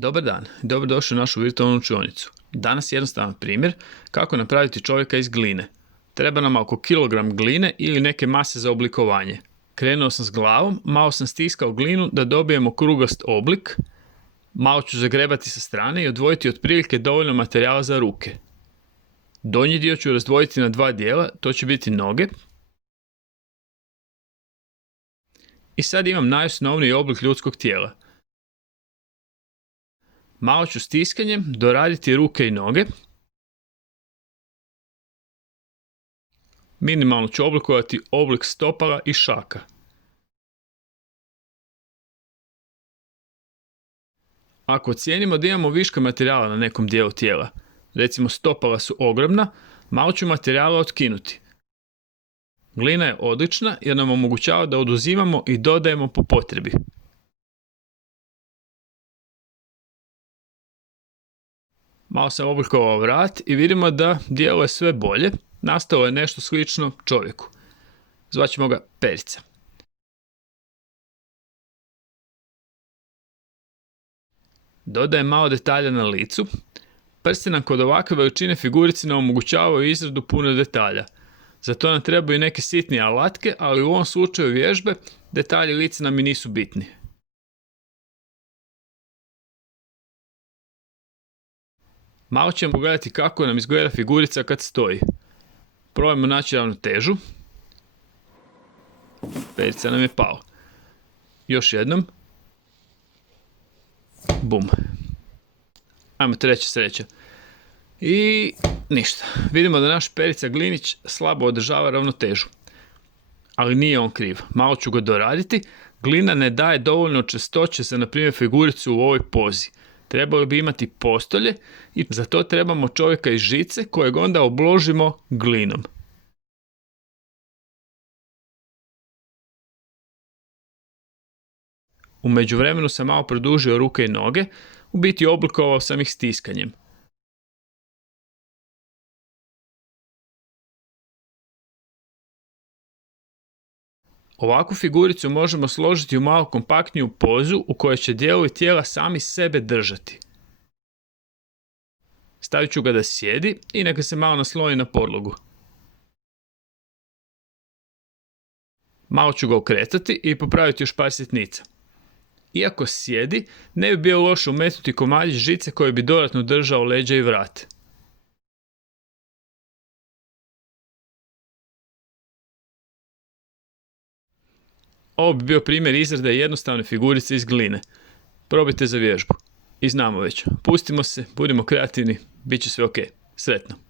Dobar dan i dobrodošli u našu virtualnu učionicu. Danas je jednostavan primjer kako napraviti čovjeka iz gline. Treba nam oko kilogram gline ili neke mase za oblikovanje. Krenuo sam s glavom, malo sam stiskao glinu da dobijemo krugast oblik. Malo ću zagrebati sa strane i odvojiti otprilike dovoljno materijala za ruke. Donji dio ću razdvojiti na dva dijela, to će biti noge. I sad imam najosnovniji oblik ljudskog tijela. Malo ću stiskanjem doraditi ruke i noge. Minimalno ću oblikovati oblik stopala i šaka. Ako ocijenimo da imamo viška materijala na nekom dijelu tijela, recimo stopala su ogromna, malo ću materijala otkinuti. Glina je odlična jer nam omogućava da oduzimamo i dodajemo po potrebi. Malo sam oblikovao vrat i vidimo da djeluje sve bolje. Nastalo je nešto slično čovjeku. Zvaćemo ga Perica. Dodajem malo detalja na licu. Prsti nam kod ovakve veličine figurice nam omogućavaju izradu puno detalja. Za to nam trebaju neke sitnije alatke, ali u ovom slučaju vježbe detalji lica nam i nisu bitni. Malo ćemo pogledati kako nam izgleda figurica kad stoji. Probajmo naći ravnotežu. Perica nam je pao. Još jednom. Bum. Ajmo treća sreća. I ništa. Vidimo da naš Perica Glinić slabo održava ravnotežu. Ali nije on kriv. Malo ću ga doraditi. Glina ne daje dovoljno čestoće za, na primjer, figuricu u ovoj pozi. Trebali bi imati postolje i za to trebamo čovjeka iz žice kojeg onda obložimo glinom. U međuvremenu sam malo produžio ruke i noge, u biti oblikovao sam ih stiskanjem. Ovakvu figuricu možemo složiti u malo kompaktniju pozu u kojoj će dijelovi tijela sami sebe držati. Stavit ću ga da sjedi i neka se malo nasloni na podlogu. Malo ću ga okretati i popraviti još par sitnica. Iako sjedi, ne bi bilo loše umetnuti komadić žice koji bi dodatno držao leđa i vrat. Ovo bi bio primjer izrade jednostavne figurice iz gline. Probajte za vježbu. I znamo već, pustimo se, budimo kreativni, bit će sve ok. Sretno!